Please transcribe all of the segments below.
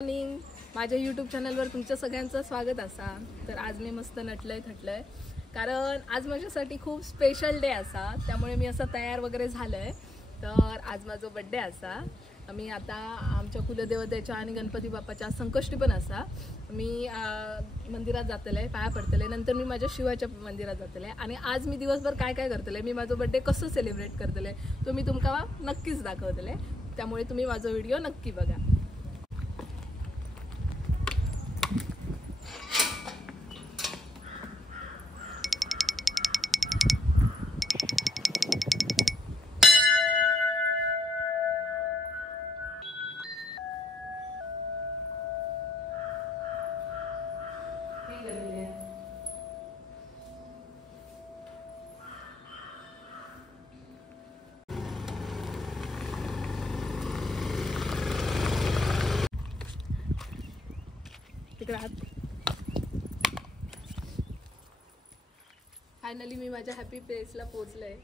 Morning माझ्या YouTube चॅनलवर तुमच्या सगळ्यांचं स्वागत असा। तर आज मी मस्त नटलय थटलय कारण आज माझ्यासाठी खूप स्पेशल डे असा, त्यामुळे मी असं तयार वगैरे झालंय। तर आज माझा बर्थडे असा। मी आता आमच्या कुलदेवतेच्या आणि गणपती बाप्पाच्या संकष्टी पण असा। मी मंदिरात जातले, पाया पडतले, नंतर मी माझ्या शिवाच्या मंदिरात जातले आणि आज मी दिवसभर काय काय करतले, मी माझा बर्थडे कसं सेलिब्रेट करतले तो मी तुमका नक्कीच दाखवतले। त्यामुळे तुम्ही माझा व्हिडिओ नक्की बघा। फायनली मी माझ्या हॅपी प्लेसला पोहोचले।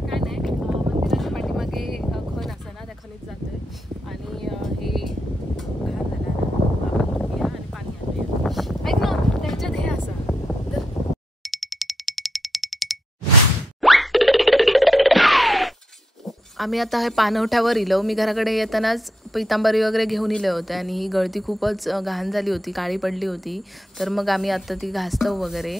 काय नाही, मंदिराच्या पाठीमागे खण असा ना, त्या खणीत जातोय आणि हे घाण झाला ना, आपण या आणि पाणी आणूया। ऐक ना, त्याच्यात हे असा आम्ही आता हे पाणवठ्यावर इलो। मी घराकडे येतानाच पितांबरी वगैरे घेऊन इले होते आणि ही गळती खूपच घाण झाली होती, काळी पडली होती। तर मग आम्ही आता ती घासतो वगैरे।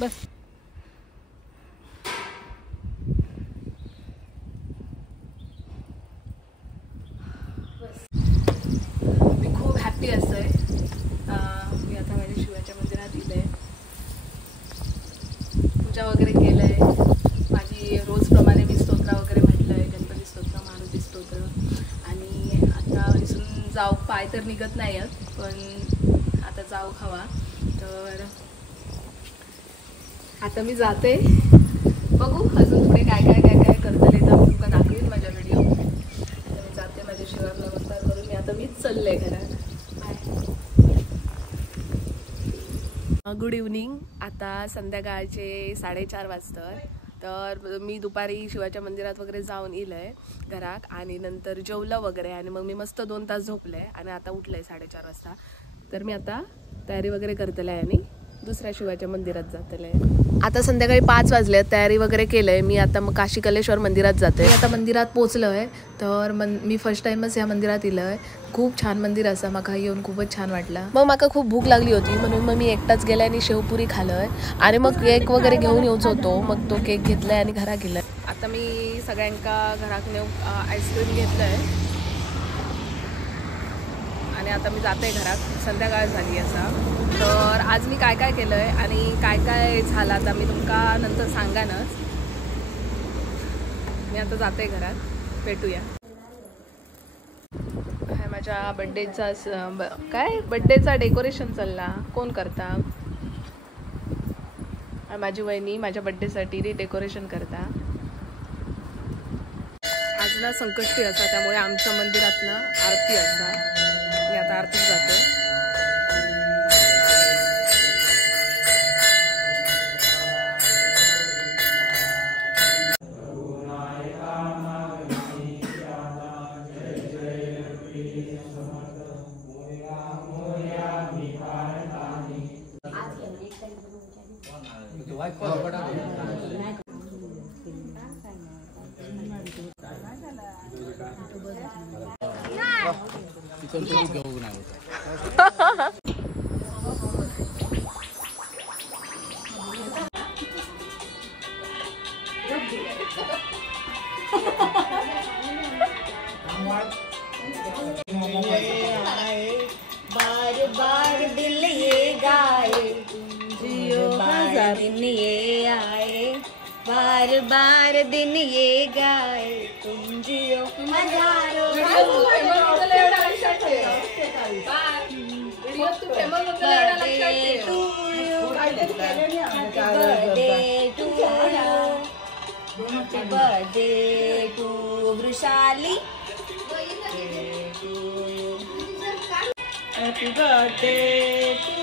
बस मी खूप हॅपी असते। मी आता माझ्या शिवाच्या मंदिरात इले, पूजा वगैरे केलंय। माझी रोजप्रमाणे मी स्तोत्र वगैरे म्हटलंय, गणपती स्तोत्र, मारुती स्तोत्र। आणि आता इथून जाऊ, पाय तर निघत नाही आहेत पण आता जाऊ हवा। तर आता मी जाते, बघू अजून पुढे काय काय काय काय करतले तर मी तुमका दाखवीन माझ्या व्हिडिओ। आता मी जाते, माझ्या शिवाला नमस्कार करून मी आता मीच चालले घरात। Good evening. आता संध्याकाळचे 4:30 वाजतात। तर मी दुपारी शिवाच्या मंदिरात वगैरे जाऊन इलंय घरात आणि नंतर जेवलं वगैरे आणि मग मी मस्त 2 तास झोपले आणि आता उठले 4:30 वाजता। तर मी आता तयारी वगैरे करतले आणि दुसऱ्या शिवाच्या मंदिरात जातले। आता संध्याकाळी 5 वाजले, तयारी वगैरे केलंय। मी आता मग काशी कलेश्वर मंदिरात जाते। मी आता मंदिरात पोचलोय। तर मी फर्स्ट टाइमच या मंदिरात इलंय। खूप छान मंदिर असं, माका येऊन खूपच छान वाटलं। मग माका खूप भूक लागली होती म्हणून मग मी एकटाच गेले आणि शेवपुरी खाल्लंय आणि मग केक वगैरे घेऊन येऊच होतो। मग तो केक घेतलाय आणि घरा गेलाय। आता मी सगळ्यांका घरात नेऊ आईस्क्रीम घेतलंय आणि आता मी जाते घरात, संध्याकाळ झाली असा। तर आज मी काय काय केलंय आणि काय काय झालं आता मी तुमका नंतर सांगानच। मी आता जाते घरात, भेटूया। हा माझ्या बर्थडेचा काय बर्थडेचा डेकोरेशन चालला, कोण करता? माझी वहिनी माझ्या बर्थडेसाठी डेकोरेशन करता। आज ना संकष्टी असा, त्यामुळे आमच्या मंदिरात ना आरती असा। मी आता आरतीत जाते। बार बार दिल ये गाए, जियो बार दिन ये आए, बार बार बार दिन ये गाए तुम जियो हजारों birthday to you, happy birthday to you, happy birthday to Vrushali, happy birthday to you, happy birthday to you.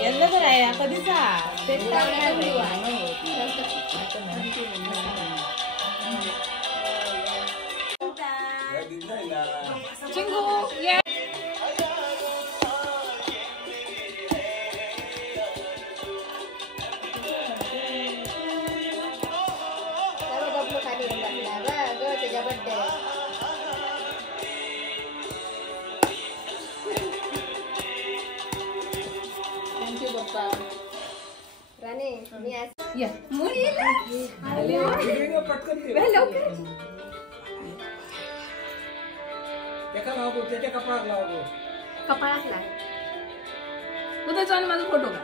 यांना तर आहे कधीचा चिंगू ये कपाळात लाग तू त्याच्याने माझा फोटो का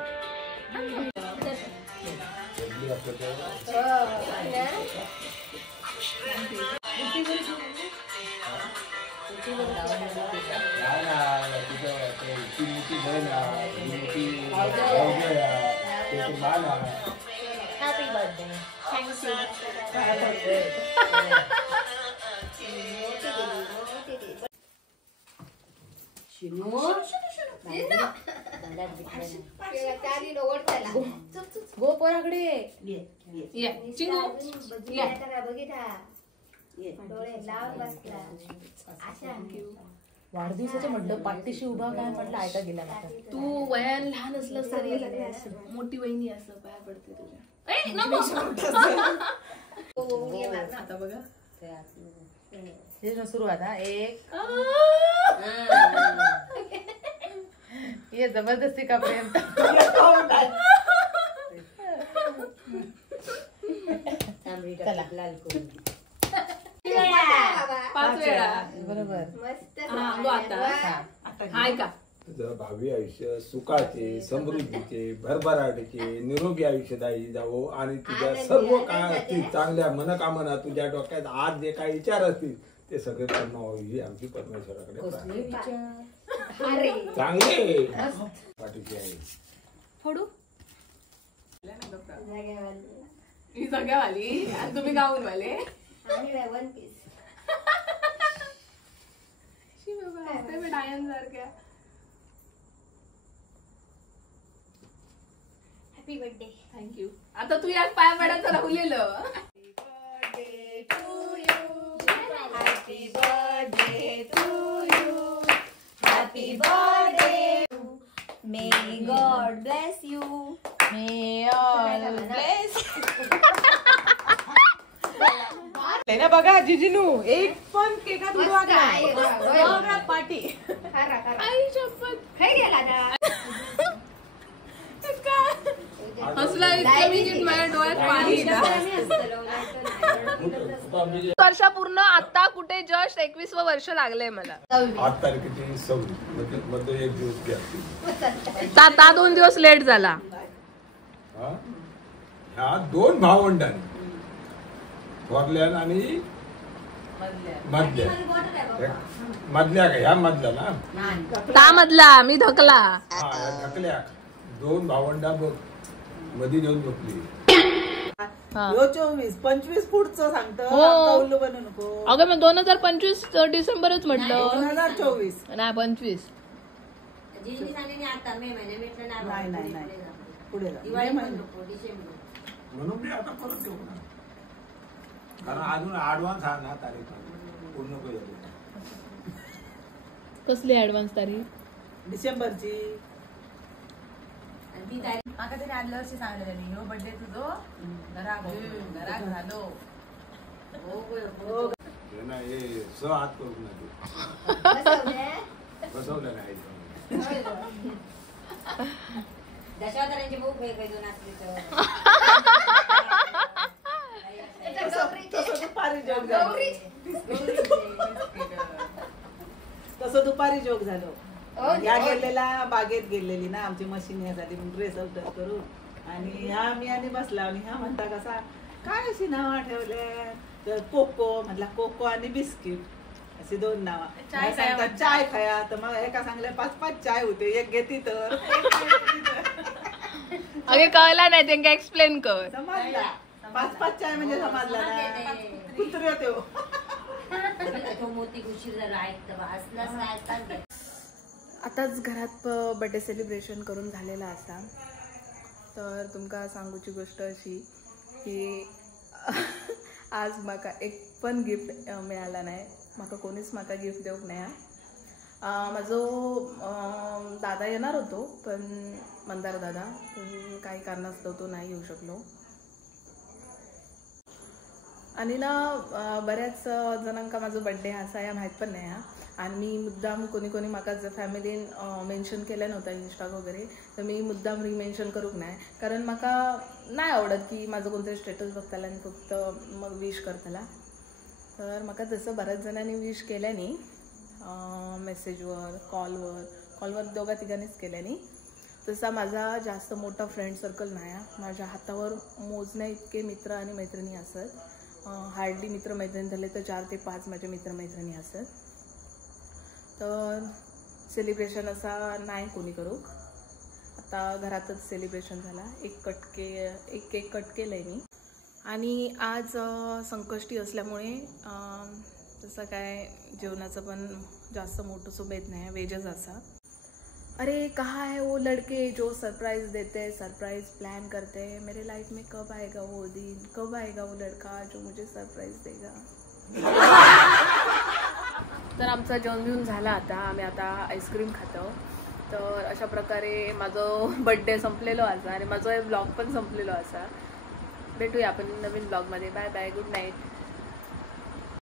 Happy birthday. Thank you. गो पोराकडे ये चिंगू ये वाढदिवसाच्या म्हटलं पाठीशी उभा काय म्हटलं ऐका गेला नका तू वयान लहान असलं तरी मोठी वहिनी असं पाया पडते तुझ्या ए नको आता बघा हे ना सुरुवात हा एक ये जबरदस्ती का प्रेम पाच वेळा बरोबर हा गो आता हाय का तुझं भावी आयुष्य सुखाचे समृद्धीचे भरभराटीचे निरोगी आयुष्यदायी जावो आणि तुझ्या सर्व काय असतील चांगल्या मनकामना तुझ्या डोक्यात आज जे काही विचार असतील ते सगळे पूर्ण व्हावी ही आमची परमेश्वराकडे प्रार्थना. चांगले पाठीची आहे फोडू ही सगळ्या वाली आणि तुम्ही गाऊन वाले डायन सारख्या हॅपी बर्थडे. थँक्यू आता तू याच पाया पडायचं राहुलेलं Happy birthday to you. Happy birthday. May God bless you. May all bless ना बघा जिजिनू एक पण केकात उडवा का पार्टी आई शपथ हसला इतकं मी माझ्या डोळ्यात पाणी वर्ष पूर्ण आता कुठे जस्ट 21व वर्ष लागलंय मला 8 तारखेची 26 मध्ये एक दिवस घ्या आता 2 दिवस लेट झाला ह्या दोन भावंडांनी थोरल्यान आणि मधल्या का ह्या मधल्या ना ता मधला मी धकला हा ह्या ढकल्या दोन भावंडा बघ मध्ये येऊन झोपली 24-25 पुढचं सांगतो हो. बनू नको अगं मग 2025 डिसेंबरच म्हटलं 2024 नाही 25 नाही पुढे म्हणून मी आता परत येऊ ना कारण अजून ऍडव्हान्स हा ना तारीख पूर्ण करू कसली ऍडव्हान्स तारीख डिसेंबरची माका तरी आदल्या वर्षी सांगलेली हो बर्थडे तुझो घराक झालो ना हे स हात करून बसवलं नाही दशावतारांची बुक वेगळी दोन असली तर तसं दुपारी जोक झालं तसं दुपारी जोक झालं या गेलेला बागेत गेलेली ना आमची मशीन यासाठी ड्रेस आउट करून आणि हा मी आणि बसला आणि हा म्हणता कसा काय अशी नावं ठेवले तर कोको म्हटला कोको आणि बिस्किट अशी 2 नावं चाय खाया तर मग एका सांगल्या 5-5 चाय होते एक घेती तर अगे कळला नाही त्यांना एक्सप्लेन कर समजला 5-5 चाय म्हणजे समजला ना कुत्रे तो आताच घरात बर्थडे सेलिब्रेशन करून झालेला असा तर तुमका सांगूची गोष्ट अशी की आज म्हाका एक पण गिफ्ट मिळाला नाही म्हाका कोणीच म्हाका गिफ्ट देऊक नाही माझो दादा येणार होतो पण मंदार दादा पण काही कारणास्तव तो नाही येऊ शकलो आणि ना बऱ्याच जणांका माझा बर्थडे असा या माहीत पण नाही आणि मी मुद्दाम कोणी म्हाका फॅमिलीन मेन्शन केलं नव्हतं इंस्टा वगैरे तर मी मुद्दाम रिमेन्शन करूक नाही कारण म्हाका नाही आवडत की माझं कोणतरी स्टेटस बघताला आणि फक्त मग विश करताला तर म्हाका तसं बऱ्याच जणांनी विश केल्यानी मेसेजवर कॉलवर 2-3 केल्यानी तसा माझा जास्त मोठा फ्रेंड सर्कल नाही माझ्या हातावर मोजण्या इतके मित्र आणि मैत्रिणी असत हार्डली मित्रमैत्रिणी झाले तर 4 ते 5 माझे मित्रमैत्रिणी असत तर सेलिब्रेशन असा नाही कोणी करू आता घरातच सेलिब्रेशन झाला एक केक कट केलंय मी आणि आज संकष्टी असल्यामुळे तसं काय जेवणाचं पण जास्त मोठं सोबत नाही वेजच असा अरे कहाँ है वो लड़के जो सरप्राइज देते सरप्राइज प्लान करते हैं मेरे लाइफ में कब आएगा वो दिन कब आएगा वो लड़का जो मुझे सरप्राइज देगा तर आमचा जेवण घेऊन झाला आता आम्ही आता आईस्क्रीम खातो तर अशा प्रकारे माझं बर्थडे संपलेलो असा आणि माझा ब्लॉग पण संपलेलो असा भेटूया आपण नवीन ब्लॉगमध्ये बाय बाय गुड नाईट